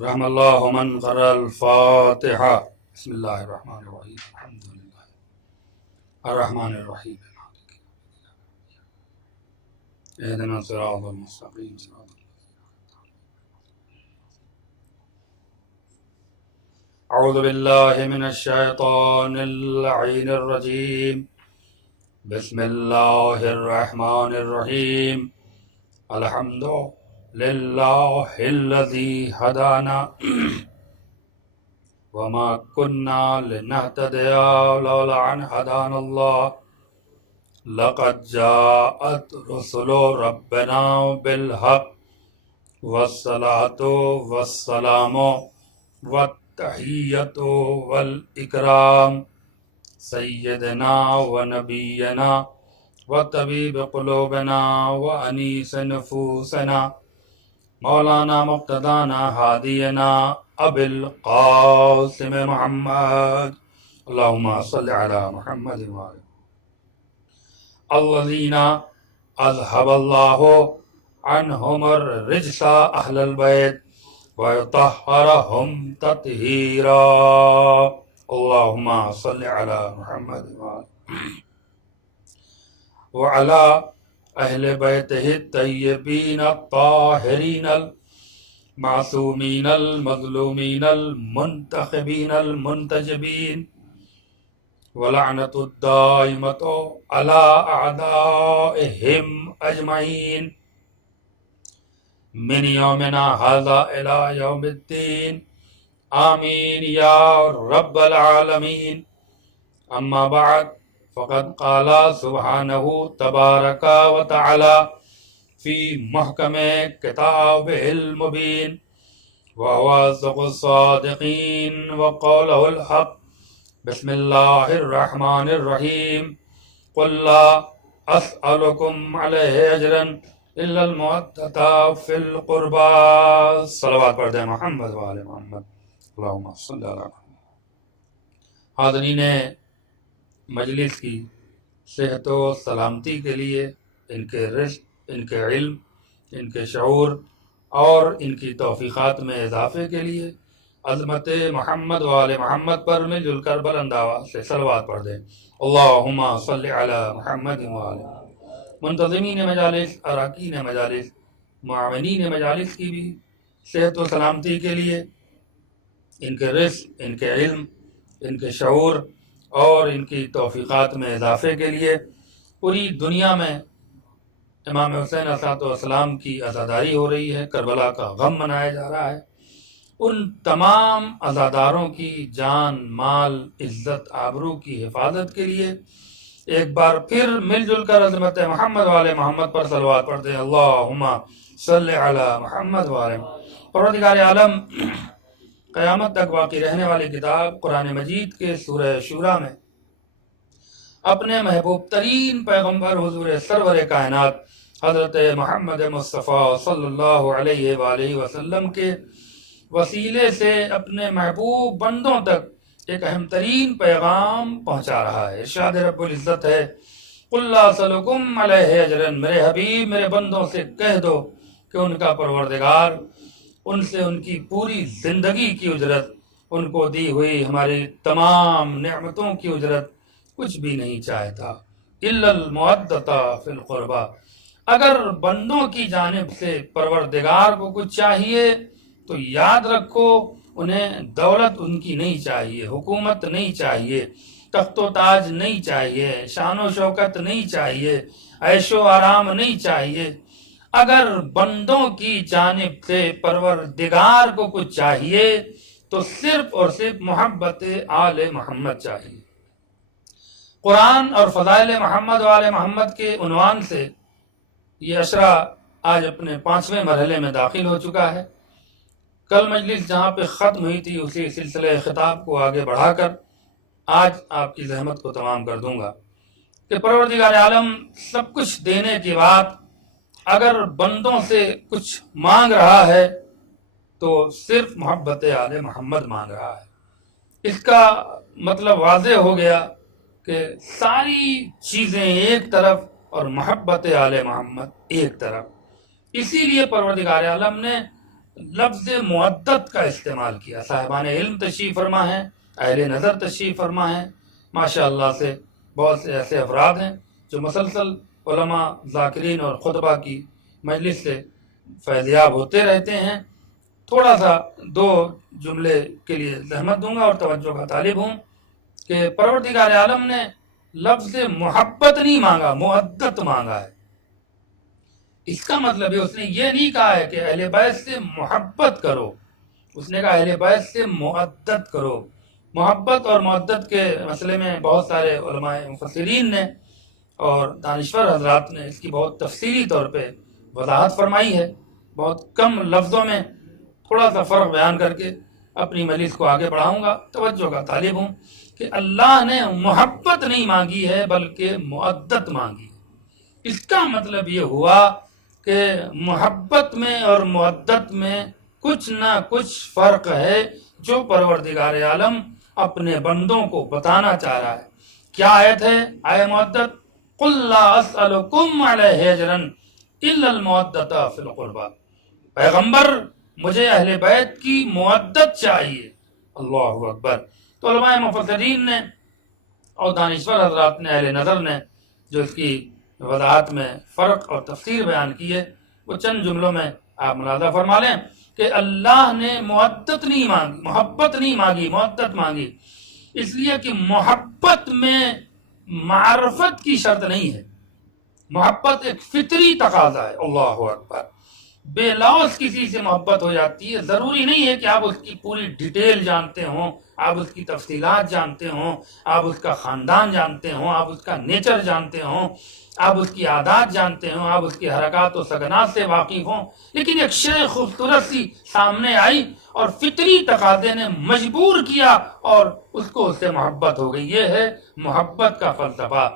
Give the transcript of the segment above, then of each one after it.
رحم الله من قرأ الفاتحة. بسم الله الرحمن الرحيم. الحمد لله الرحمن الرحيم. اهدنا الصراط المستقيم صراط. أعوذ بالله من الشيطان اللعين الرجيم. بسم الله الرحمن الرحيم. الحمد لله الذي هدانا وما كنا لنهتدي لولا أن هدانا الله لقد جاءت رسل ربنا بالحق والصلاة والسلام والتحية والإكرام سيدنا ونبينا وطبيب قلوبنا وأنيس نفوسنا مولانا مقتدانا هادينا أبي القاسم محمد. اللهم صل على محمد وعلى الذين أذهب الله عنهم الرجس أهل البيت ويطهرهم تطهيرا. اللهم صل على محمد وعلى أهل بيته الطيبين الطاهرين المعصومين المظلومين المنتخبين المنتجبين ولعنة الدائمة على أعدائهم أجمعين من يومنا هذا إلى يوم الدين. آمين يا رب العالمين. أما بعد فقد قال سبحانه تبارك وتعالى في محكم كتابه المبين وهو أصدق الصادقين وقوله الحق. بسم الله الرحمن الرحيم. قل لا أسألكم عليه أجرا إلا المودة في القربى. صلوات پڑھ دیں محمد وآل محمد. اللهم صل علی محمد. حاضرین مجلس کی صحت و سلامتی کے لیے، ان کے رزق، ان کے علم، ان کے شعور اور ان کی توفیقات میں اضافے کے لیے عظمت محمد وآل محمد پر مل جل کر بلند آواز سے صلوات پڑھ دیں. اللہم صل علی محمد وآل. منتظمین مجالس، اراکین مجالس، معاونین مجالس کی بھی صحت و سلامتی کے لیے، ان کے رزق، ان کے علم، ان کے شعور اور ان کی توفیقات میں اضافے کے لیے پوری دنیا میں امام حسین علیہ السلام کی عزاداری ہو رہی ہے، کربلا کا غم منایا جا رہا ہے. ان تمام عزاداروں کی جان، مال، عزت، آبرو کی حفاظت کے لیے ایک بار پھر مل جل کر عظمت محمد والے محمد پر صلوات پڑھتے ہیں. اللہم صلی علی محمد والے. پروردگار عالم قیامت تک باقی رہنے والی کتاب قرآن مجید کے سورہ شورا میں اپنے محبوب ترین پیغمبر حضور سرور کائنات حضرت محمد مصطفیٰ صلی اللہ علیہ وآلہ وسلم کے وسیلے سے اپنے محبوب بندوں تک ایک اہم ترین پیغام پہنچا رہا ہے. ارشاد رب العزت ہے قُلْ لَا أَسْأَلُكُمْ عَلَيْهِ أَجْرًا. میرے حبیب میرے بندوں سے کہہ دو کہ ان کا پروردگار ان سے ان کی پوری زندگی کی اجرت، ان کو دی ہوئی ہماری تمام نعمتوں کی اجرت کچھ بھی نہیں چاہتا. إِلَّا الْمُوَدَّةَ فِي الْقُرْبَى. اگر بندوں کی جانب سے پروردگار کو کچھ چاہیے تو یاد رکھو انہیں دولت ان کی نہیں چاہیے، حکومت نہیں چاہیے، تخت و تاج نہیں چاہیے، شان و شوکت نہیں چاہیے، عیش و آرام نہیں چاہیے. اگر بندوں کی جانب سے پروردگار کو کچھ چاہیے تو صرف اور صرف محبت آل محمد چاہیے. قرآن اور فضائل محمد و آل محمد کے عنوان سے یہ عشرہ آج اپنے 5ویں مرحلے میں داخل ہو چکا ہے. کل مجلس جہاں پہ ختم ہوئی تھی اسی سلسلہ خطاب کو آگے بڑھا کر آج آپ کی زحمت کو تمام کر دوں گا کہ پروردگار عالم سب کچھ دینے کے بعد اگر بندوں سے کچھ مانگ رہا ہے تو صرف محبت آل محمد مانگ رہا ہے. اس کا مطلب واضح ہو گیا کہ ساری چیزیں ایک طرف اور محبت آل محمد ایک طرف. اسی لیے پروردگار عالم نے لفظ معدت کا استعمال کیا. صاحبان علم تشریف فرما ہیں، اہل نظر تشریف فرما ہیں، ماشاء اللہ سے بہت سے ایسے افراد ہیں جو مسلسل علماء، ذاکرین اور خطبہ کی مجلس سے فیضیاب ہوتے رہتے ہیں. تھوڑا سا دو جملے کے لیے زحمت دوں گا اور توجہ کا طالب ہوں کہ پروردگار عالم نے لفظ محبت نہیں مانگا، معدت مانگا ہے. اس کا مطلب ہے اس نے یہ نہیں کہا ہے کہ اہل بیت سے محبت کرو، اس نے کہا اہل بیت سے معدت کرو. محبت اور معدت کے مسئلے میں بہت سارے علماء مفسرین نے اور دانشور حضرات نے اس کی بہت تفصیلی طور پہ وضاحت فرمائی ہے. بہت کم لفظوں میں تھوڑا سا فرق بیان کر کے اپنی مجلس کو آگے بڑھاؤں گا. توجہ کا طالب ہوں کہ اللہ نے محبت نہیں مانگی ہے بلکہ معدت مانگی. اس کا مطلب یہ ہوا کہ محبت میں اور معدت میں کچھ نہ کچھ فرق ہے جو پروردگار عالم اپنے بندوں کو بتانا چاہ رہا ہے. کیا آیت ہے؟ آیت معدت، قُلْ لَا أَسْأَلُكُمْ عَلَيْهِ أَجْرًا إِلَّا الْمَوَدَّةَ فِي الْقُرْبَى. پیغمبر مجھے اہل بیت کی معدت چاہیے. اللہ اکبر. تو علماء مفسرین نے اور دانشور حضرات نے، اہل نظر نے جو اس کی وضاحت میں فرق اور تفسیر بیان کی ہے وہ چند جملوں میں آپ ملاحظہ فرما لیں کہ اللہ نے معدت نہیں مانگی، محبت نہیں مانگی، معدت مانگی. اس لیے کہ محبت میں معرفت کی شرط نہیں ہے. محبت ایک فطری تقاضا ہے. اللہ اکبر. بے لوث کسی سے محبت ہو جاتی ہے. ضروری نہیں ہے کہ آپ اس کی پوری ڈیٹیل جانتے ہوں، آپ اس کی تفصیلات جانتے ہوں، آپ اس کا خاندان جانتے ہوں، آپ اس کا نیچر جانتے ہوں، آپ اس کی عادات جانتے ہوں، آپ اس کی حرکات و سکنات سے واقف ہوں. لیکن ایک شے خوبصورت سی سامنے آئی اور فطری تقاضے نے مجبور کیا اور اس کو اس سے محبت ہو گئی. یہ ہے محبت کا فلسفہ.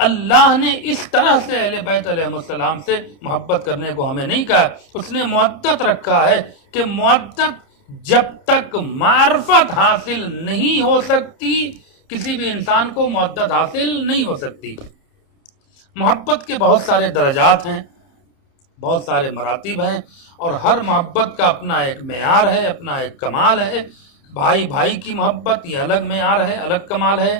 اللہ نے اس طرح سے اہل بیت علیہ السلام سے محبت کرنے کو ہمیں نہیں کہا. اس نے معدت رکھا ہے کہ معدت جب تک معرفت حاصل نہیں ہو سکتی کسی بھی انسان کو معدت حاصل نہیں ہو سکتی. محبت کے بہت سارے درجات ہیں، بہت سارے مراتب ہیں اور ہر محبت کا اپنا ایک معیار ہے، اپنا ایک کمال ہے. بھائی بھائی کی محبت یہ الگ معیار ہے، الگ کمال ہے.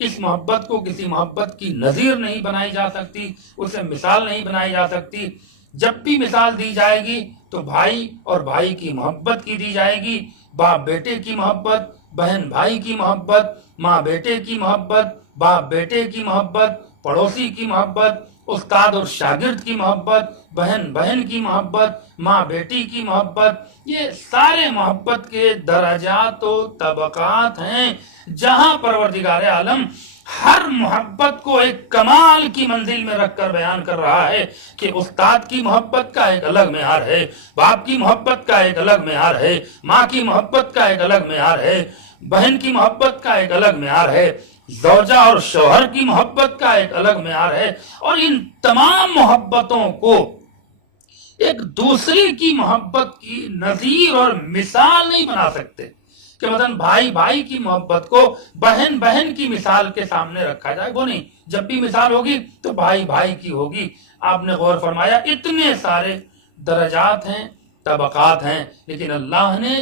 اس محبت کو کسی محبت کی نظیر نہیں بنائی جا سکتی، اسے مثال نہیں بنائی جا سکتی. جب بھی مثال دی جائے گی تو بھائی اور بھائی کی محبت کی دی جائے گی. باپ بیٹے کی محبت، بہن بھائی کی محبت، ماں بیٹے کی محبت، باپ بیٹے کی محبت، پڑوسی کی محبت، استاد اور شاگرد کی محبت، بہن بہن کی محبت، ماں بیٹی کی محبت. یہ سارے محبت کے درجات و طبقات ہیں جہاں پروردگار عالم ہر محبت کو ایک کمال کی منزل میں رکھ کر بیان کر رہا ہے کہ استاد کی محبت کا ایک الگ معیار ہے، باپ کی محبت کا ایک الگ معیار ہے، ماں کی محبت کا ایک الگ معیار ہے، بہن کی محبت کا ایک الگ معیار ہے، زوجہ اور شوہر کی محبت کا ایک الگ معیار ہے. اور ان تمام محبتوں کو ایک دوسرے کی محبت کی نظیر اور مثال نہیں بنا سکتے کہ مثلا بھائی بھائی کی محبت کو بہن بہن کی مثال کے سامنے رکھا جائے. وہ نہیں. جب بھی مثال ہوگی تو بھائی بھائی کی ہوگی. آپ نے غور فرمایا اتنے سارے درجات ہیں، طبقات ہیں، لیکن اللہ نے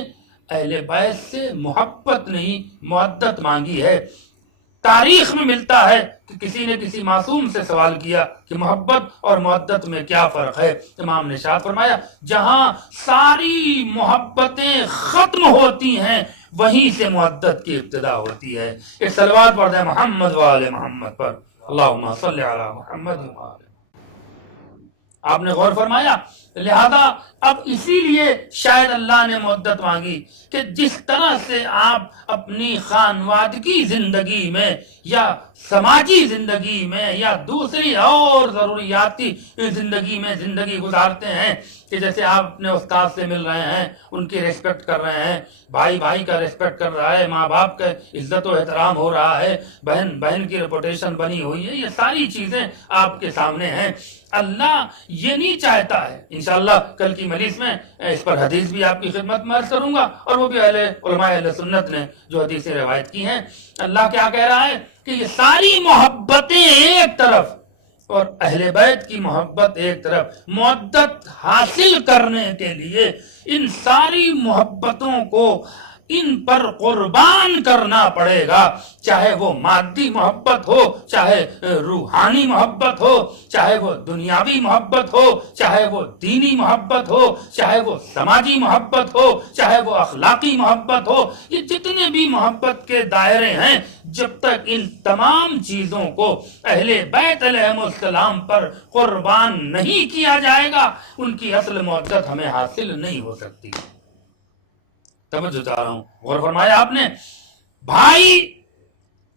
اہل بیت سے محبت نہیں معدت مانگی ہے. تاریخ میں ملتا ہے کہ کسی نے کسی معصوم سے سوال کیا کہ محبت اور معدت میں کیا فرق ہے. امام نے ارشاد فرمایا جہاں ساری محبتیں ختم ہوتی ہیں وہیں سے معدت کی ابتدا ہوتی ہے. ایک صلوات پڑھ دیں محمد و آل محمد پر. اللہم صلی علی محمد و آل. آپ نے غور فرمایا لہذا اب اسی لیے شاید اللہ نے معدت مانگی کہ جس طرح سے آپ اپنی خانوادگی زندگی میں یا سماجی زندگی میں یا دوسری اور ضروریاتی زندگی میں زندگی گزارتے ہیں کہ جیسے آپ اپنے استاد سے مل رہے ہیں، ان کی ریسپیکٹ کر رہے ہیں، بھائی بھائی کا ریسپیکٹ کر رہا ہے، ماں باپ کا عزت و احترام ہو رہا ہے، بہن بہن کی ریپوٹیشن بنی ہوئی ہے، یہ ساری چیزیں آپ کے سامنے ہیں. اللہ یہ نہیں چاہتا ہے. انشاءاللہ کل کی مجلس میں اس پر حدیث بھی آپ کی خدمت میں عرض کروں گا اور وہ بھی علماء اہل سنت نے جو حدیثیں روایت کی ہیں. اللہ کیا کہہ رہا ہے کہ یہ ساری محبتیں ایک طرف اور اہل بیت کی محبت ایک طرف. مودت حاصل کرنے کے لیے ان ساری محبتوں کو ان پر قربان کرنا پڑے گا، چاہے وہ مادی محبت ہو، چاہے روحانی محبت ہو، چاہے وہ دنیاوی محبت ہو، چاہے وہ دینی محبت ہو، چاہے وہ سماجی محبت ہو، چاہے وہ اخلاقی محبت ہو. یہ جتنے بھی محبت کے دائرے ہیں، جب تک ان تمام چیزوں کو اہل بیت علیہم السلام پر قربان نہیں کیا جائے گا، ان کی اصل مودت ہمیں حاصل نہیں ہو سکتی. توجہ چاہ رہا ہوں، غور فرمایا آپ نے. بھائی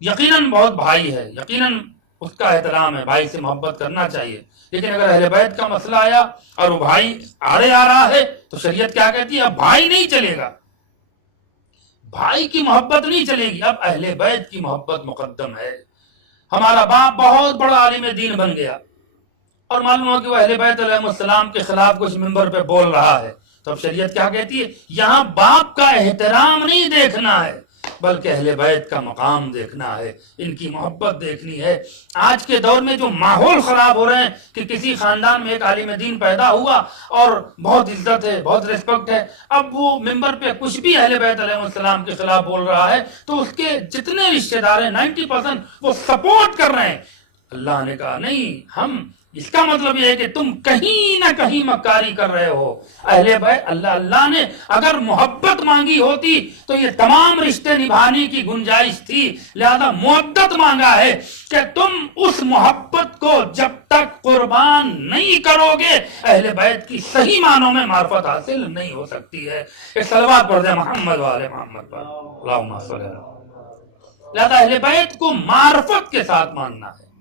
یقیناً بہت بھائی ہے، یقیناً اس کا احترام ہے، بھائی سے محبت کرنا چاہیے، لیکن اگر اہل بیت کا مسئلہ آیا اور وہ بھائی آڑے آ رہا ہے تو شریعت کیا کہتی ہے؟ اب بھائی نہیں چلے گا، بھائی کی محبت نہیں چلے گی، اب اہل بیت کی محبت مقدم ہے. ہمارا باپ بہت بڑا عالم دین بن گیا اور معلوم ہو کہ وہ اہل بیت علیہ السلام کے خلاف کچھ ممبر پہ بول رہا ہے، تو اب شریعت کیا کہتی ہے؟ یہاں باپ کا احترام نہیں دیکھنا ہے، بلکہ اہل بیت کا مقام دیکھنا ہے، ان کی محبت دیکھنی ہے. آج کے دور میں جو ماحول خراب ہو رہے ہیں کہ کسی خاندان میں ایک عالم دین پیدا ہوا اور بہت عزت ہے، بہت ریسپیکٹ ہے، اب وہ ممبر پہ کچھ بھی اہل بیت علیہ السلام کے خلاف بول رہا ہے تو اس کے جتنے رشتہ دار ہیں 90% وہ سپورٹ کر رہے ہیں. اللہ نے کہا نہیں، ہم اس کا مطلب یہ ہے کہ تم کہیں نہ کہیں مکاری کر رہے ہو. اہل بیت اللہ نے اگر محبت مانگی ہوتی تو یہ تمام رشتے نبھانے کی گنجائش تھی، لہذا مودت مانگا ہے کہ تم اس محبت کو جب تک قربان نہیں کرو گے اہل بیت کی صحیح معنوں میں معرفت حاصل نہیں ہو سکتی ہے. ایک صلوات پڑھ دیں محمد والے محمد پر، اللہم صلی اللہ. لہذا اہل بیت کو معرفت کے ساتھ ماننا ہے.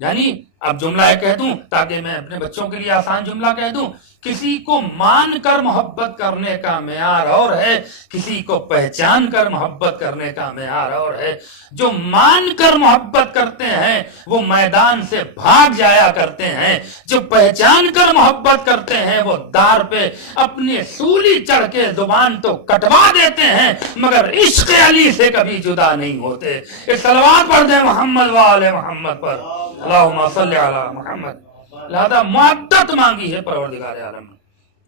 یعنی اب جملہ کہہ دوں تاکہ میں اپنے بچوں کے لیے آسان جملہ کہہ دوں، کسی کو مان کر محبت کرنے کا معیار اور ہے، کسی کو پہچان کر محبت کرنے کا معیار اور ہے. جو مان کر محبت کرتے ہیں وہ میدان سے بھاگ جایا کرتے ہیں، جو پہچان کر محبت کرتے ہیں وہ دار پہ اپنی سولی چڑھ کے زبان تو کٹوا دیتے ہیں مگر عشق علی سے کبھی جدا نہیں ہوتے. ایک صلوات پڑھ دیں محمد وآل محمد پر، اللہم صلی علی محمد. لہذا معدت مانگی ہے پروردگار عالم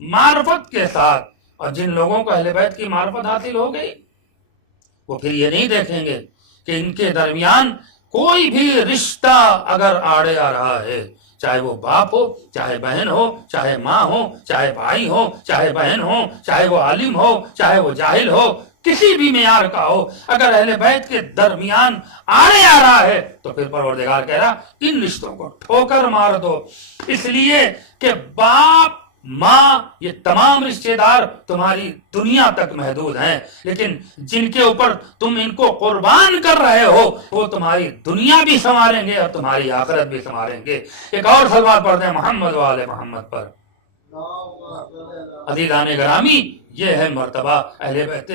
معرفت کے ساتھ، اور جن لوگوں کو اہل بیت کی معرفت حاصل ہو گئی وہ پھر یہ نہیں دیکھیں گے کہ ان کے درمیان کوئی بھی رشتہ اگر آڑے آ رہا ہے، چاہے وہ باپ ہو، چاہے بہن ہو، چاہے ماں ہو، چاہے بھائی ہو، چاہے بہن ہو، چاہے وہ عالم ہو، چاہے وہ جاہل ہو، کسی بھی معیار کا ہو، اگر اہل بیت کے درمیان آڑے آ رہا ہے تو پھر پروردگار کہہ رہا ان رشتوں کو ٹھوکر مار دو. اس لیے کہ باپ ماں یہ تمام رشتہ دار تمہاری دنیا تک محدود ہیں، لیکن جن کے اوپر تم ان کو قربان کر رہے ہو وہ تمہاری دنیا بھی سنواریں گے اور تمہاری آخرت بھی سنواریں گے. ایک اور صلوات پڑھتے ہیں محمد وآل محمد پر. عزیزان گرامی، یہ ہے مرتبہ اہل بیت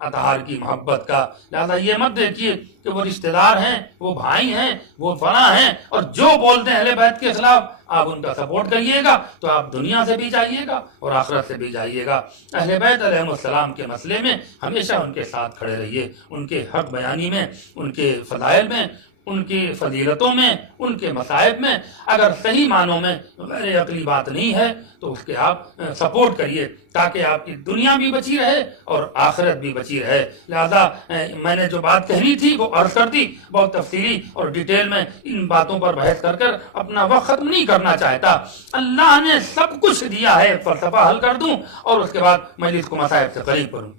اطہار کی محبت کا. لہذا یہ مت دیکھیے کہ وہ رشتہ دار ہیں، وہ بھائی ہیں، وہ فلاں ہیں، اور جو بولتے ہیں اہل بیت کے خلاف آپ ان کا سپورٹ کریے گا تو آپ دنیا سے بھی جائیے گا اور آخرت سے بھی جائیے گا. اہل بیت علیہ السلام کے مسئلے میں ہمیشہ ان کے ساتھ کھڑے رہیے، ان کے حق بیانی میں، ان کے فضائل میں، ان کی فضیلتوں میں، ان کے مصائب میں. اگر صحیح معنوں میں غیر عقلی بات نہیں ہے تو اس کے آپ سپورٹ کریے تاکہ آپ کی دنیا بھی بچی رہے اور آخرت بھی بچی رہے. لہذا میں نے جو بات کہنی تھی وہ عرض کر دی، بہت تفصیلی اور ڈیٹیل میں ان باتوں پر بحث کر کر اپنا وقت ختم نہیں کرنا چاہتا. اللہ نے سب کچھ دیا ہے، فلسفہ حل کر دوں اور اس کے بعد مجلس کو مصائب سے قریب کروں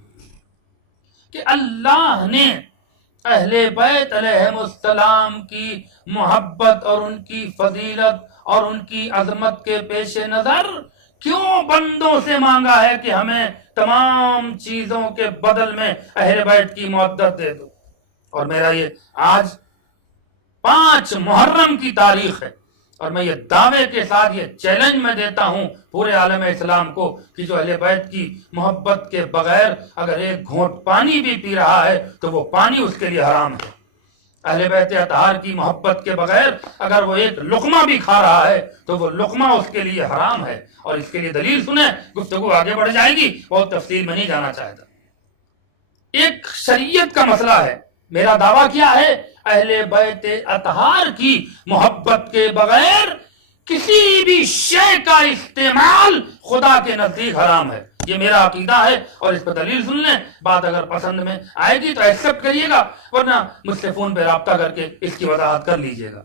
کہ اللہ نے اہل بیت علیہم السلام کی محبت اور ان کی فضیلت اور ان کی عظمت کے پیش نظر کیوں بندوں سے مانگا ہے کہ ہمیں تمام چیزوں کے بدل میں اہل بیت کی مودت دے دو. اور میرا یہ آج 5 محرم کی تاریخ ہے اور میں یہ دعوے کے ساتھ یہ چیلنج میں دیتا ہوں پورے عالم اسلام کو کہ جو اہل بیت کی محبت کے بغیر اگر ایک گھونٹ پانی بھی پی رہا ہے تو وہ پانی اس کے لیے حرام ہے. اہل بیت اطہار کی محبت کے بغیر اگر وہ ایک لقمہ بھی کھا رہا ہے تو وہ لقمہ اس کے لیے حرام ہے. اور اس کے لیے دلیل سنیں، گفتگو آگے بڑھ جائے گی، بہت تفصیل میں نہیں جانا چاہتا. ایک شریعت کا مسئلہ ہے. میرا دعویٰ کیا ہے؟ اہل بیت اطہار کی محبت کے بغیر کسی بھی شے کا استعمال خدا کے نزدیک حرام ہے. یہ میرا عقیدہ ہے اور اس پر دلیل سن لیں. بات اگر پسند میں آئے گی تو ایکسپٹ کریے گا، ورنہ مجھ سے فون پہ رابطہ کر کے اس کی وضاحت کر لیجئے گا.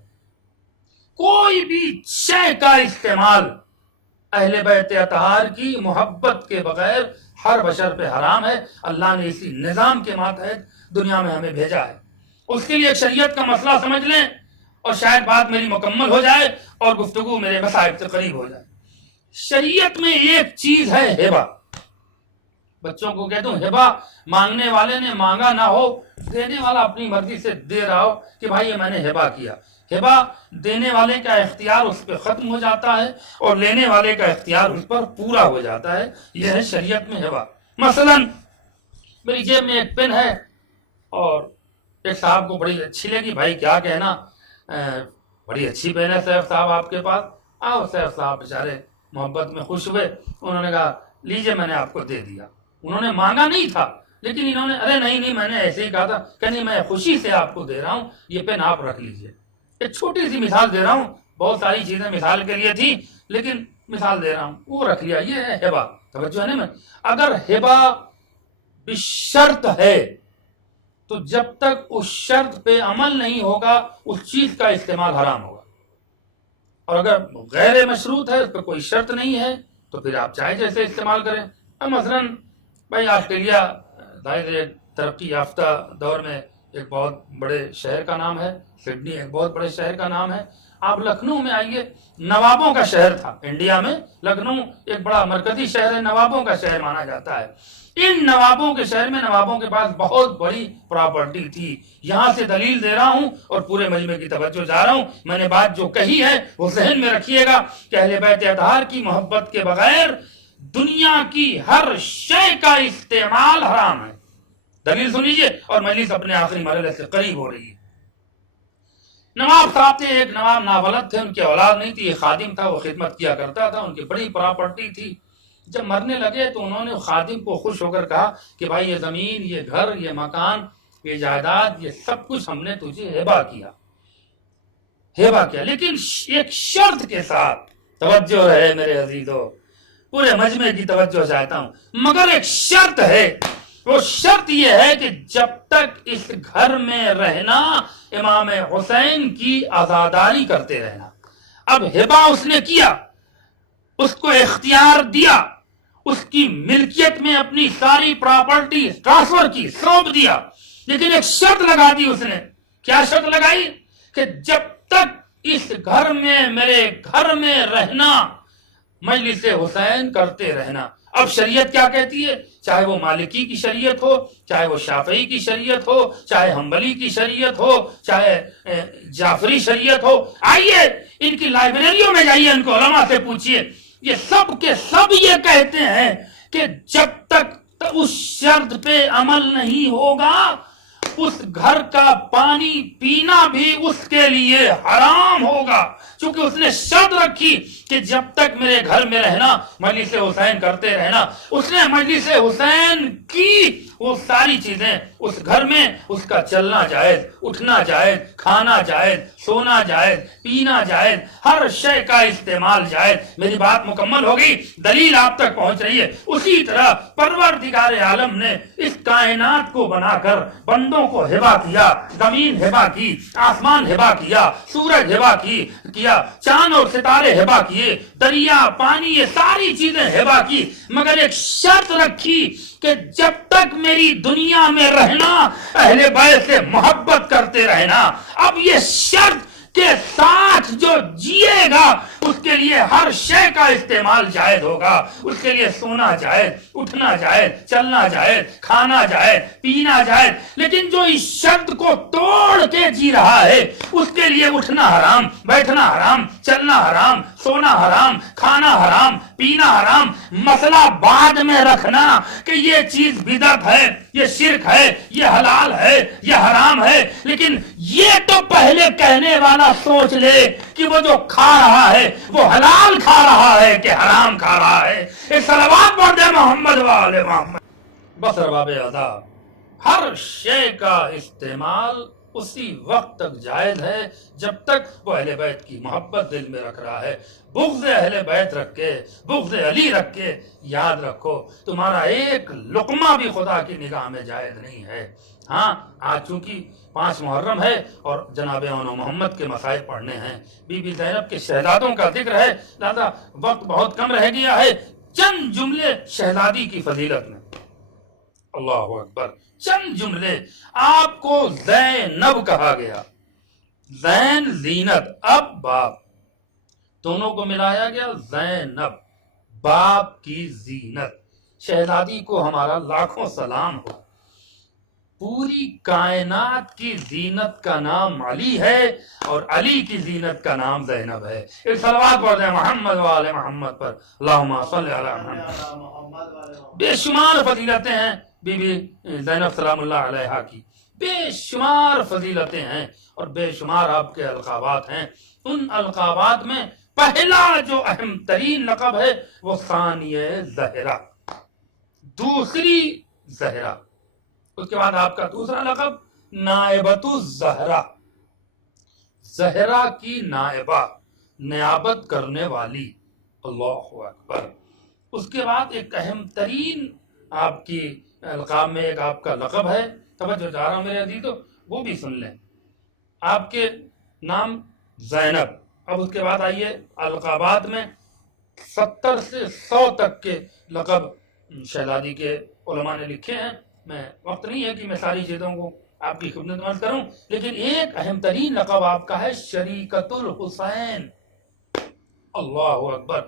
کوئی بھی شے کا استعمال اہل بیت اطہار کی محبت کے بغیر ہر بشر پہ حرام ہے. اللہ نے اسی نظام کے ماتحت دنیا میں ہمیں بھیجا ہے. اس کے لیے ایک شریعت کا مسئلہ سمجھ لیں اور شاید بات میری مکمل ہو جائے اور گفتگو میرے مصائب سے قریب ہو جائے. شریعت میں ایک چیز ہے ہبہ. بچوں کو کہتا ہوں ہبہ مانگنے والے نے مانگا نہ ہو، دینے والا اپنی مرضی سے دے رہا ہو کہ بھائی یہ میں نے ہبہ کیا. ہبہ دینے والے کا اختیار اس پہ ختم ہو جاتا ہے اور لینے والے کا اختیار اس پر پورا ہو جاتا ہے. یہ ہے شریعت میں ہبہ. مثلا میری جیب میں ایک پن ہے اور ایک صاحب کو بڑی اچھی لگی. بھائی کیا کہنا، بڑی اچھی پین ہے سیف صاحب آپ کے پاس. آؤ. سیف صاحب بیچارے محبت میں خوش ہوئے. انہوں نے کہا لیجئے میں نے آپ کو دے دیا. انہوں نے مانگا نہیں تھا لیکن انہوں نے ارے نہیں میں نے ایسے ہی کہا تھا کہ نہیں میں خوشی سے آپ کو دے رہا ہوں، یہ پین آپ رکھ لیجئے. ایک چھوٹی سی مثال دے رہا ہوں، بہت ساری چیزیں مثال کے لیے تھی لیکن مثال دے رہا ہوں. وہ رکھ لیا. یہ ہے ہبہ. توجہ ہے نا. میں اگر ہبہ بشرط ہے تو جب تک اس شرط پہ عمل نہیں ہوگا اس چیز کا استعمال حرام ہوگا. اور اگر غیر مشروط ہے، اس پہ کوئی شرط نہیں ہے، تو پھر آپ چاہے جیسے استعمال کریں. اب مثلا بھائی آسٹریلیا ظاہر ایک ترقی یافتہ دور میں ایک بہت بڑے شہر کا نام ہے. سڈنی ایک بہت بڑے شہر کا نام ہے. آپ لکھنؤ میں آئیے، نوابوں کا شہر تھا انڈیا میں. لکھنؤ ایک بڑا مرکزی شہر ہے، نوابوں کا شہر مانا جاتا ہے. ان نوابوں کے شہر میں نوابوں کے پاس بہت بڑی پراپرٹی تھی. یہاں سے دلیل دے رہا ہوں اور پورے مجمع کی توجہ چاہ رہا ہوں. میں نے بات جو کہی ہے وہ ذہن میں رکھیے گا کہ اہل بیت اطہار کی محبت کے بغیر دنیا کی ہر شے کا استعمال حرام ہے. دلیل سن لیجیے اور مجلس اپنے آخری مرحلے سے قریب ہو رہی ہے. نواب صاحب تھے، ایک نواب ناولد تھے، ان کی اولاد نہیں تھی، ایک خادم تھا، وہ خدمت کیا کرتا تھا، ان کی بڑی پراپرٹی تھی. جب مرنے لگے تو انہوں نے خادم کو خوش ہو کر کہا کہ بھائی یہ زمین، یہ گھر، یہ مکان، یہ جائیداد، یہ سب کچھ ہم نے تجھے ہبہ کیا. لیکن ایک شرط کے ساتھ. توجہ رہے میرے عزیزو، پورے مجمع کی توجہ چاہتا ہوں. مگر ایک شرط ہے. وہ شرط یہ ہے کہ جب تک اس گھر میں رہنا امام حسین کی عزاداری کرتے رہنا. اب ہبہ اس نے کیا، اس کو اختیار دیا، اس کی ملکیت میں اپنی ساری پراپرٹی ٹرانسفر کی، سونپ دیا. لیکن ایک شرط لگا دی اس نے. کیا شرط لگائی؟ کہ جب تک اس گھر میں، میرے گھر میں رہنا، مجلس حسین کرتے رہنا. اب شریعت کیا کہتی ہے؟ چاہے وہ مالکی کی شریعت ہو، چاہے وہ شافعی کی شریعت ہو، چاہے حنبلی کی شریعت ہو، چاہے جعفری شریعت ہو. آئیے ان کی لائبریریوں میں جائیے، ان کو علماء سے پوچھیے. یہ سب کے سب یہ کہتے ہیں کہ جب تک اس شرط پہ عمل نہیں ہوگا اس گھر کا پانی پینا بھی اس کے لیے حرام ہوگا. چونکہ اس نے شرط رکھی کہ جب تک میرے گھر میں رہنا، مجلس حسین کرتے رہنا. اس نے مجلس حسین کی وہ ساری چیزیں اس گھر میں، اس کا چلنا جائز، اٹھنا جائز، کھانا جائز، سونا جائز، پینا جائز، ہر شے کا استعمال جائز. میری بات مکمل ہو گئی، دلیل آپ تک پہنچ رہی ہے. اسی طرح پروردگار عالم نے اس کائنات کو بنا کر بندوں کو ہبہ کیا. زمین ہبہ کی، آسمان ہبہ کیا، سورج ہبہ کیا، چاند اور ستارے ہبہ کیے، دریا، پانی، یہ ساری چیزیں ہبہ کی. مگر ایک شرط رکھی کہ جب تک میری دنیا میں رہنا اہل بیت سے محبت کرتے رہنا. اب یہ شرط کے ساتھ جو جیے گا اس کے لیے ہر شے کا استعمال جائز ہوگا. اس کے لیے سونا جائز، اٹھنا جائز، چلنا جائز، کھانا جائز، پینا جائز. لیکن جو اس شرط کو توڑ کے جی رہا ہے اس کے لیے اٹھنا حرام، بیٹھنا حرام، چلنا حرام، سونا حرام، کھانا حرام، پینا حرام. مسئلہ بعد میں رکھنا کہ یہ چیز بدعت ہے، یہ شرک ہے، یہ حلال ہے، یہ حرام ہے. لیکن یہ تو پہلے کہنے والا سوچ لے کہ وہ جو کھا رہا ہے وہ حلال کھا رہا ہے کہ حرام کھا رہا ہے. ایک صلوات پڑھ دے محمد وآل محمد. بس ارباب عذاب، ہر شے کا استعمال اسی وقت تک جائز ہے جب تک وہ اہل بیت کی محبت دل میں رکھ رہا ہے. بغض اہل بیت رکھ کے، بغض علی رکھ کے، یاد رکھو تمہارا ایک لقمہ بھی خدا کی نگاہ میں جائز نہیں ہے. ہاں آج چونکہ 5 محرم ہے اور جناب اون محمد کے مسائل پڑھنے ہیں، بی بی زینب کے شہزادوں کا ذکر ہے، لہذا وقت بہت کم رہ گیا ہے. چند جملے شہزادی کی فضیلت میں. اللہ اکبر. چند جملے. آپ کو زینب کہا گیا، زین زینت، اب باپ دونوں کو ملایا گیا. زینب باپ کی زینت. شہزادی کو ہمارا لاکھوں سلام ہو. پوری کائنات کی زینت کا نام علی ہے اور علی کی زینت کا نام زینب ہے. ایک صلوات پڑھ دیں محمد وآل محمد پر. اللہم صلی علی محمد. بے شمار فضیلتیں ہیں بی بی زینب سلام اللہ علیہا کی، بے شمار فضیلتیں ہیں اور بے شمار آپ کے القابات ہیں. ان القابات میں پہلا جو اہم ترین لقب ہے وہ ثانیہ زہرا، دوسری زہرا. اس کے بعد آپ کا دوسرا لقب نائبۃ الزہرا، زہرا کی نائبہ، نیابت کرنے والی. اللہ اکبر. اس کے بعد ایک اہم ترین آپ کی القاب میں ایک آپ کا لقب ہے، توجہ چاہ رہا ہوں میرے عزیزو، وہ بھی سن لیں. آپ کے نام زینب. اب اس کے بعد آئیے القابات میں 70 سے 100 تک کے لقب شہزادی کے علماء نے لکھے ہیں. میں وقت نہیں ہے کہ میں ساری چیزوں کو آپ کی خدمت میں عرض کروں، لیکن ایک اہم ترین لقب آپ کا ہے شریکت الحسین. اللہ اکبر.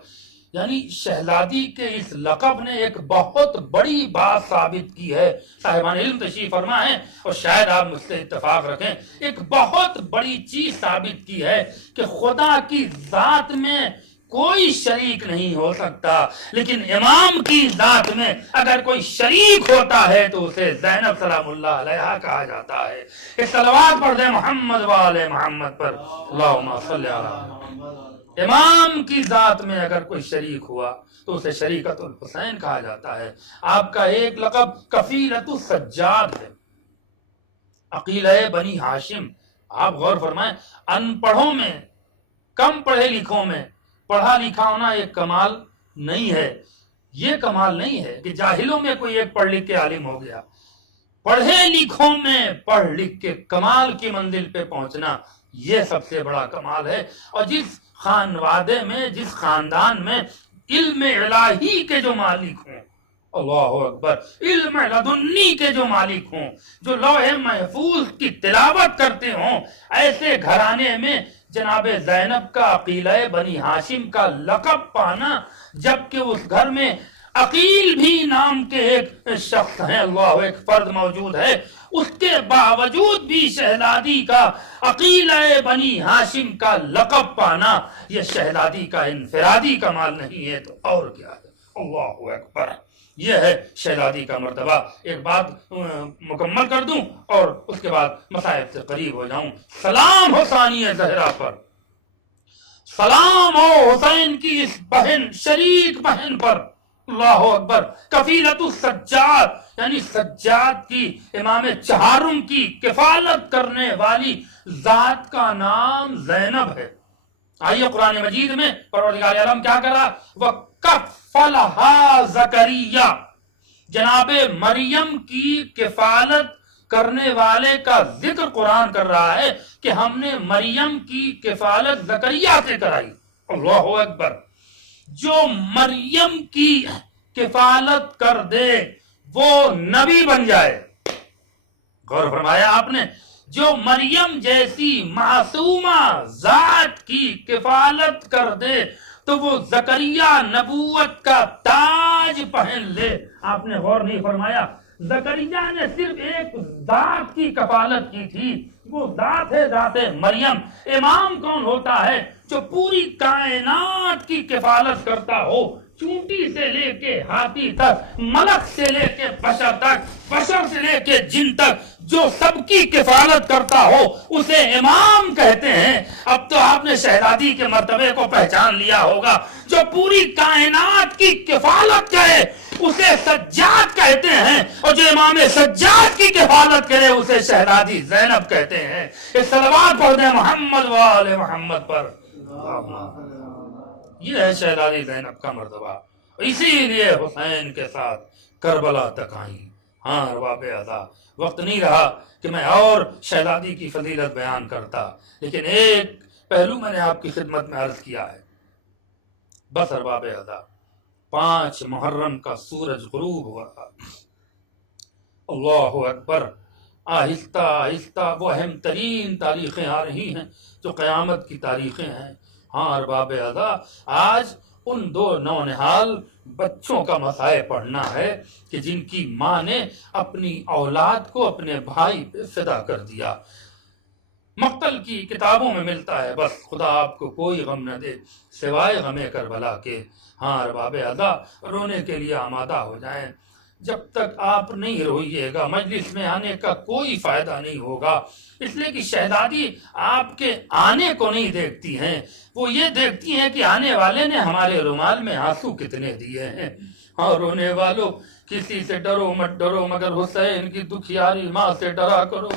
یعنی شہزادی کے اس لقب نے ایک بہت بڑی بات ثابت کی ہے. صاحبان علم تشریف فرما ہے اور شاید آپ مجھ سے اتفاق رکھیں، ایک بہت بڑی چیز ثابت کی ہے کہ خدا کی ذات میں کوئی شریک نہیں ہو سکتا، لیکن امام کی ذات میں اگر کوئی شریک ہوتا ہے تو اسے زینب سلام اللہ علیہا کہا جاتا ہے. ایک صلوات پڑھ دیں محمد وآل محمد پر. اللہم صلی علی محمد. امام کی ذات میں اگر کوئی شریک ہوا تو اسے شریکت الحسین کہا جاتا ہے. آپ کا ایک لقب کفیلۃ السجاد ہے، عقیلہ بنی ہاشم. آپ غور فرمائیں، ان پڑھوں میں، کم پڑھے لکھوں میں پڑھا لکھا ہونا ایک کمال نہیں ہے. یہ کمال نہیں ہے کہ جاہلوں میں کوئی ایک پڑھ لکھ کے عالم ہو گیا. پڑھے لکھوں میں پڑھ لکھ کے کمال کی منزل پہ پہنچنا یہ سب سے بڑا کمال ہے. اور جس خانوادے میں، جس خاندان میں علم الہی کے جو مالک ہوں، اللہ اکبر، علم لدنی کے جو مالک ہوں، جو لوح محفوظ کی تلاوت کرتے ہوں، ایسے گھرانے میں جناب زینب کا عقیلہ بنی ہاشم کا لقب پانا، جبکہ اس گھر میں عقیل بھی نام کے ایک شخص ہیں، اللہ ایک فرد موجود ہے، اس کے باوجود بھی شہزادی کا عقیلہ بنی ہاشم کا لقب پانا یہ شہزادی کا انفرادی کمال نہیں ہے تو اور کیا ہے. اللہ اکبر. یہ ہے شہزادی کا مرتبہ. ایک بات مکمل کر دوں اور اس کے بعد مصائب سے قریب ہو جاؤں. سلام ہو ثانیہ زہرا پر، سلام ہو حسین کی اس بہن، شریک بہن پر. اللہ اکبر. کفیلۃ السجاد یعنی سجاد کی، امام چہارم کی کفالت کرنے والی ذات کا نام زینب ہے. آئیے قرآن مجید میں پروردگار عالم کیا کرا، وَكَفَّلَهَا زَكَرِيَّا، جناب مریم کی کفالت کرنے والے کا ذکر قرآن کر رہا ہے کہ ہم نے مریم کی کفالت زکریا سے کرائی. اللہ اکبر. جو مریم کی کفالت کر دے وہ نبی بن جائے. غور فرمایا آپ نے، جو مریم جیسی معصومہ ذات کی کفالت کر دے تو وہ زکریا نبوت کا تاج پہن لے. آپ نے غور نہیں فرمایا، زکریا نے صرف ایک ذات کی کفالت کی تھی، وہ ذات ہے ذات مریم. امام کون ہوتا ہے؟ جو پوری کائنات کی کفالت کرتا ہو، چونٹی سے لے کے ہاتھی تک، ملک سے لے کے بشر تک، بشر سے لے کے جن تک، جو سب کی کفالت کرتا ہو اسے امام کہتے ہیں. اب تو آپ نے شہزادی کے مرتبے کو پہچان لیا ہوگا. جو پوری کائنات کی کفالت کرے، اسے سجاد کہتے ہیں، اور جو امام سجاد کی کفالت کرے اسے شہزادی زینب کہتے ہیں۔ اس صلوات پڑھ دیں محمد و آل محمد پر۔ یہ ہے شہزادی زینب کا مرتبہ، اسی لیے حسین کے ساتھ کربلا تک آئیں۔ ہاں ارباب اعضاء، وقت نہیں رہا کہ میں اور شہزادی کی فضیلت بیان کرتا، لیکن ایک پہلو میں نے آپ کی خدمت میں عرض کیا ہے۔ بس ارباب اعضاء، 5 محرم کا سورج غروب ہوا تھا۔ اللہ اکبر، آہستہ آہستہ وہ اہم ترین تاریخیں آ رہی ہیں جو قیامت کی تاریخیں ہیں۔ ہاں ارباب اعضاء، آج ان 2 نونہال بچوں کا مسائل پڑھنا ہے کہ جن کی ماں نے اپنی اولاد کو اپنے بھائی پہ فدا کر دیا۔ مقتل کی کتابوں میں ملتا ہے، بس خدا آپ کو کوئی غم نہ دے سوائے غم کربلا کے۔ ہاں ارباب اعضاء، رونے کے لیے آمادہ ہو جائیں۔ جب تک آپ نہیں روئیے گا مجلس میں آنے کا کوئی فائدہ نہیں ہوگا، اس لیے کہ شہزادی آپ کے آنے کو نہیں دیکھتی ہیں، وہ یہ دیکھتی ہیں کہ آنے والے نے ہمارے رومال میں آنسو کتنے دیے ہیں۔ اور رونے والوں، کسی سے ڈرو مت ڈرو مگر حسین کی دکھیاری ماں سے ڈرا کرو۔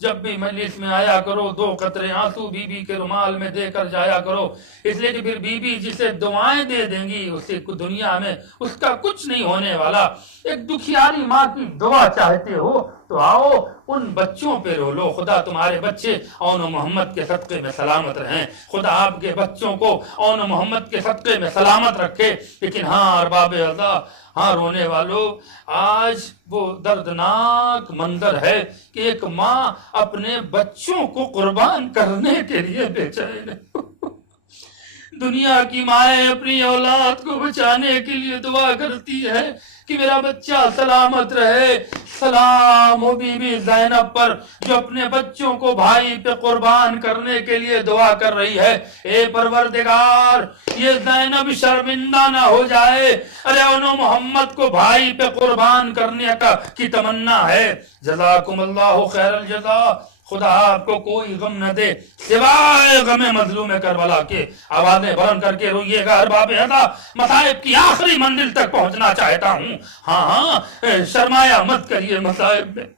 جب بھی مجلس میں آیا کرو 2 قطرے آنسو بی بی کے رومال میں دے کر جایا کرو، اس لیے کہ پھر بی بی جسے دعائیں دے دیں گی اسے دنیا میں اس کا کچھ نہیں ہونے والا۔ ایک دکھیاری ماں کی دعا چاہتے ہو تو آؤ ان بچوں پہ رو لو، خدا تمہارے بچے اون و محمد کے صدقے میں سلامت رہیں، خدا آپ کے بچوں کو اون و محمد کے صدقے میں سلامت رکھے۔ لیکن ہاں ارباب اعضاء، ہاں رونے والوں، آج وہ دردناک منظر ہے کہ ایک ماں اپنے بچوں کو قربان کرنے کے لیے بے چین ہے۔ دنیا کی مائیں اپنی اولاد کو بچانے کے لیے دعا کرتی ہے کہ میرا بچہ سلامت رہے۔ سلام ہو بی بی زینب پر جو اپنے بچوں کو بھائی پہ قربان کرنے کے لیے دعا کر رہی ہے۔ اے پروردگار، یہ زینب شرمندہ نہ ہو جائے۔ ارے انہوں محمد کو بھائی پہ قربان کرنے کی تمنا ہے۔ جزاکم اللہ خیر الجزا، خدا آپ کو کوئی غم نہ دے سوائے غم مظلوم کربلا کے۔ آوازیں بلند کر کے روئیے گا ارباب اعضاء، مصائب کی آخری منزل تک پہنچنا چاہتا ہوں۔ ہاں شرمایا مت کریے مصائب میں،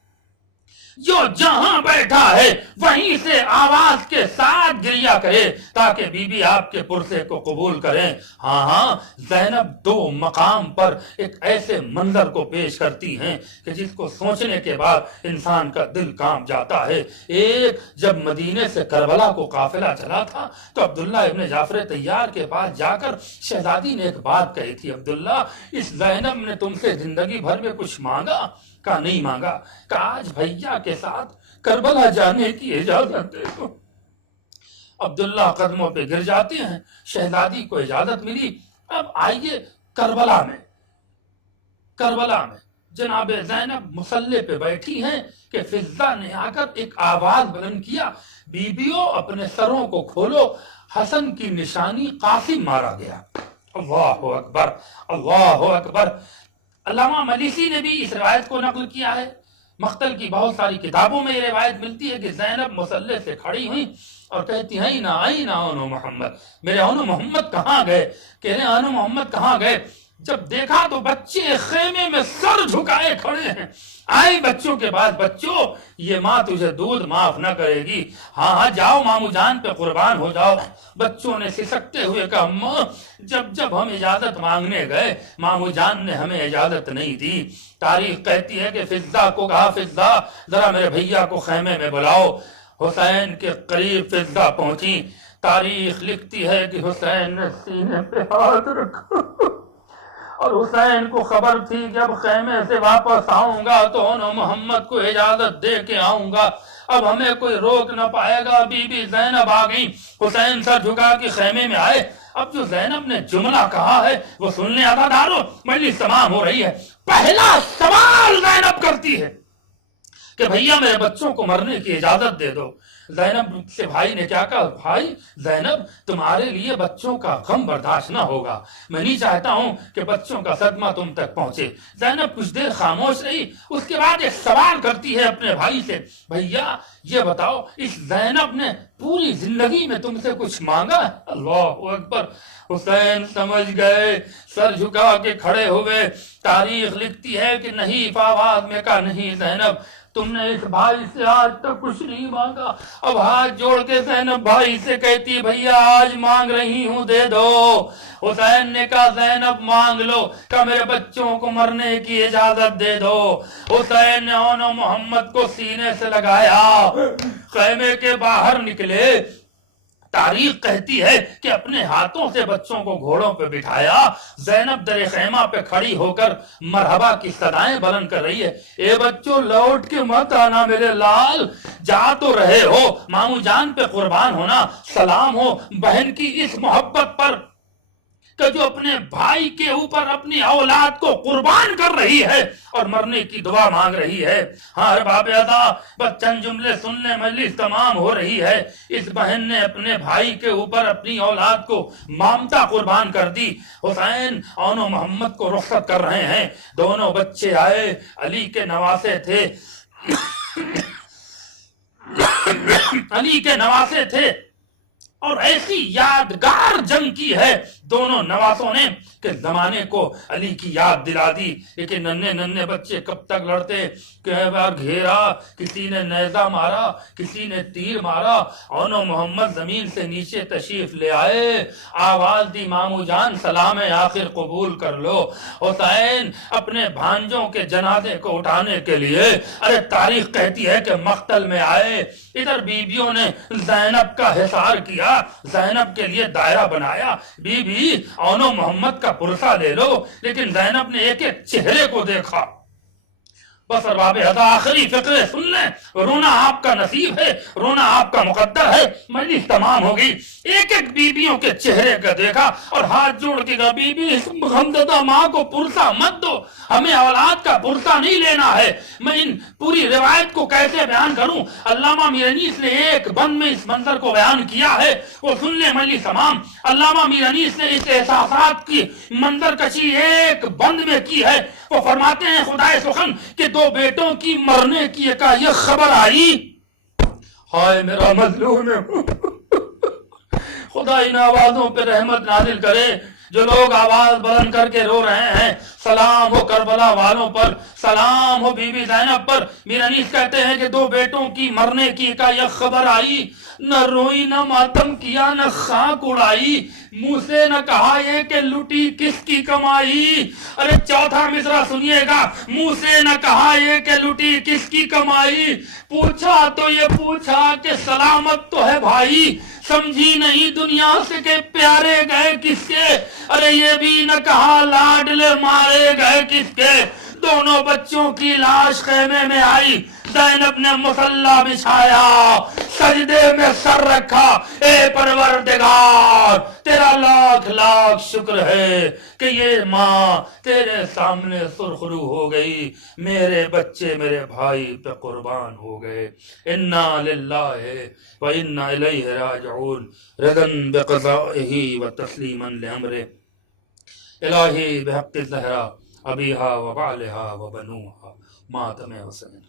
جو جہاں بیٹھا ہے وہیں سے آواز کے ساتھ گریا کرے تاکہ بی بی آپ کے پرسے کو قبول کریں۔ ہاں زینب 2 مقام پر ایک ایسے منظر کو پیش کرتی ہیں کہ جس کو سوچنے کے بعد انسان کا دل کانپ جاتا ہے۔ ایک جب مدینے سے کربلا کو قافلہ چلا تھا تو عبداللہ ابن جعفر طیار کے پاس جا کر شہزادی نے ایک بات کہی تھی، عبداللہ اس زینب نے تم سے زندگی بھر میں کچھ مانگا؟ کہا نہیں مانگا، کہ آج بھیا کے ساتھ کربلا جانے کی اجازت دے دو۔ عبداللہ قدموں پہ گر جاتے ہیں، شہزادی کو اجازت ملی۔ اب آئیے کربلا میں جناب زینب مسلح پہ بیٹھی ہیں کہ فضہ نے آ کر ایک آواز بلند کیا، بیبیوں اپنے سروں کو کھولو، حسن کی نشانی قاسم مارا گیا۔ اللہ اکبر، اللہ اکبر۔ علامہ ملیسی نے بھی اس روایت کو نقل کیا ہے۔ مقتل کی بہت ساری کتابوں میں یہ روایت ملتی ہے کہ زینب مسلح سے کھڑی ہوئی اور کہتی ہیں اینا اونو محمد، میرے اونو محمد کہاں گئے؟ کہہ رہے اونو محمد کہاں گئے؟ جب دیکھا تو بچے خیمے میں سر جھکائے کھڑے ہیں۔ آئی بچوں کے بعد، بچوں یہ ماں تجھے دودھ معاف نہ کرے گی، ہاں جاؤ مامو جان پہ قربان ہو جاؤ۔ بچوں نے سسکتے ہوئے کہا اماں جب ہم اجازت مانگنے گئے مامو جان نے ہمیں اجازت نہیں دی۔ تاریخ کہتی ہے کہ فضہ کو کہا فضہ ذرا میرے بھیا کو خیمے میں بلاؤ۔ حسین کے قریب فضہ پہنچی۔ تاریخ لکھتی ہے کہ حسین نے سینے پہ ہاتھ رکھا اور حسین کو خبر تھی کہ اب خیمے سے واپس آؤں گا تو انہوں محمد کو اجازت دے کے آؤں گا، اب ہمیں کوئی روک نہ پائے گا۔ بی بی زینب آ گئی، حسین سر جھکا کے خیمے میں آئے۔ اب جو زینب نے جملہ کہا ہے وہ سننے عزادارو، مجلس تمام ہو رہی ہے۔ پہلا سوال زینب کرتی ہے کہ بھیا میرے بچوں کو مرنے کی اجازت دے دو۔ زینب سے بھائی نے کیا کہا، بھائی زینب تمہارے لیے بچوں کا غم برداشت نہ ہوگا، میں نہیں چاہتا ہوں کہ بچوں کا صدمہ تم تک پہنچے۔ زینب کچھ دیر خاموش رہی، اس کے بعد ایک سوال کرتی ہے اپنے بھائی سے، بھیا یہ بتاؤ اس زینب نے پوری زندگی میں تم سے کچھ مانگا؟ اللہ اکبر! حسین سمجھ گئے، سر جھکا کے کھڑے ہوئے۔ تاریخ لکھتی ہے کہ نہیں آواز میں کہا، نہیں زینب تم نے اس بھائی سے آج تک کچھ نہیں مانگا۔ اب ہاتھ جوڑ کے زینب بھائی سے کہتی، بھیا آج مانگ رہی ہوں دے دو۔ حسین نے کہا زینب مانگ لو، کہ میرے بچوں کو مرنے کی اجازت دے دو۔ حسین نے اون و محمد کو سینے سے لگایا، خیمے کے باہر نکلے۔ تاریخ کہتی ہے کہ اپنے ہاتھوں سے بچوں کو گھوڑوں پہ بٹھایا۔ زینب در خیمہ پہ کھڑی ہو کر مرحبا کی صدائیں بلند کر رہی ہے، اے بچوں لوٹ کے مت آنا میرے لال، جا تو رہے ہو، مامو جان پہ قربان ہونا۔ سلام ہو بہن کی اس محبت پر کہ جو اپنے بھائی کے اوپر اپنی اولاد کو قربان کر رہی ہے اور مرنے کی دعا مانگ رہی ہے۔ ہاں باب ادا بس چند جملے سن لیں، مجلس تمام ہو رہی ہے۔ اس بہن نے اپنے بھائی کے اوپر اپنی اولاد کو مامتا قربان کر دی۔ حسین اون و محمد کو رخصت کر رہے ہیں، دونوں بچے آئے، علی کے نواسے تھے علی کے نواسے تھے، اور ایسی یادگار جنگ کی ہے دونوں نواسوں نے کہ زمانے کو علی کی یاد دلا دی۔ لیکن ننھے ننھے بچے کب تک لڑتے، کئی بار گھیرا، کسی نے نیزہ مارا، کسی نے تیر مارا۔ اون و محمد زمین سے نیچے تشریف لے آئے، آواز دی مامو جان سلام آخر قبول کر لو۔ حسین اپنے بھانجوں کے جنازے کو اٹھانے کے لیے، ارے تاریخ کہتی ہے کہ مقتل میں آئے۔ ادھر بیبیوں نے زینب کا حصار کیا، زینب کے لیے دائرہ بنایا، بی بی اون و محمد کا پرسہ لے لو۔ لیکن زینب نے ایک ایک چہرے کو دیکھا۔ بس ارباب ادا آخری فقرے سن لیں، رونا آپ کا نصیب ہے، رونا آپ کا مقدر ہے۔ مجلس تمام ہوگی، ایک ایک بیبیوں کے چہرے کا دیکھا اور ہاتھ جوڑ کے کہا، بی بی غمزدہ ماں کو پرسہ مت دو، ہمیں اولاد کا پرسہ نہیں لینا ہے۔ میں ان پوری روایت کو کیسے بیان کروں؟ علامہ میرانیس نے ایک بند میں اس منظر کو بیان کیا ہے، وہ سن لیں مجلس تمام۔ علامہ میرانیس نے اس احساسات کی منظر کشی ایک بند میں کی ہے۔ وہ فرماتے ہیں خدائے سخن کہ دو بیٹوں کی مرنے کی یہ خبر آئی، ہائے میرا مظلوم خدا ان آوازوں پہ رحمت نازل کرے جو لوگ آواز بلند کر کے رو رہے ہیں۔ سلام ہو کربلا والوں پر، سلام ہو بی بی زینب پر۔ میرانیس کہتے ہیں کہ دو بیٹوں کی مرنے کی یہ خبر آئی، نہ روئی نہ ماتم کیا نہ خاک اڑائی، منہ سے نہ کہا یہ کہ لٹی کس کی کمائی۔ ارے چوتھا مصرع سنیے گا، منہ سے نہ کہا یہ کہ لٹی کس کی کمائی، پوچھا تو یہ پوچھا کہ سلامت تو ہے بھائی، سمجھی نہیں دنیا سے کہ پیارے گئے کس کے، ارے یہ بھی نہ کہا لاڈلے مارے گئے کس کے۔ دونوں بچوں کی لاش خیمے میں آئی، زینب نے مصلی بچھایا، سجدے میں سر رکھا، اے پروردگار تیرا لاکھ لاکھ شکر ہے کہ یہ ماں تیرے سامنے سرخرو ہو گئی، میرے بچے میرے بھائی پہ قربان ہو گئے۔ انا للہ و انا الیہ راجعون، رضا بقضائہ و تسلیما لامرہ۔ الہی بحق الزہرا ابیہا و بعلہا و بنوہا ماتم حسین۔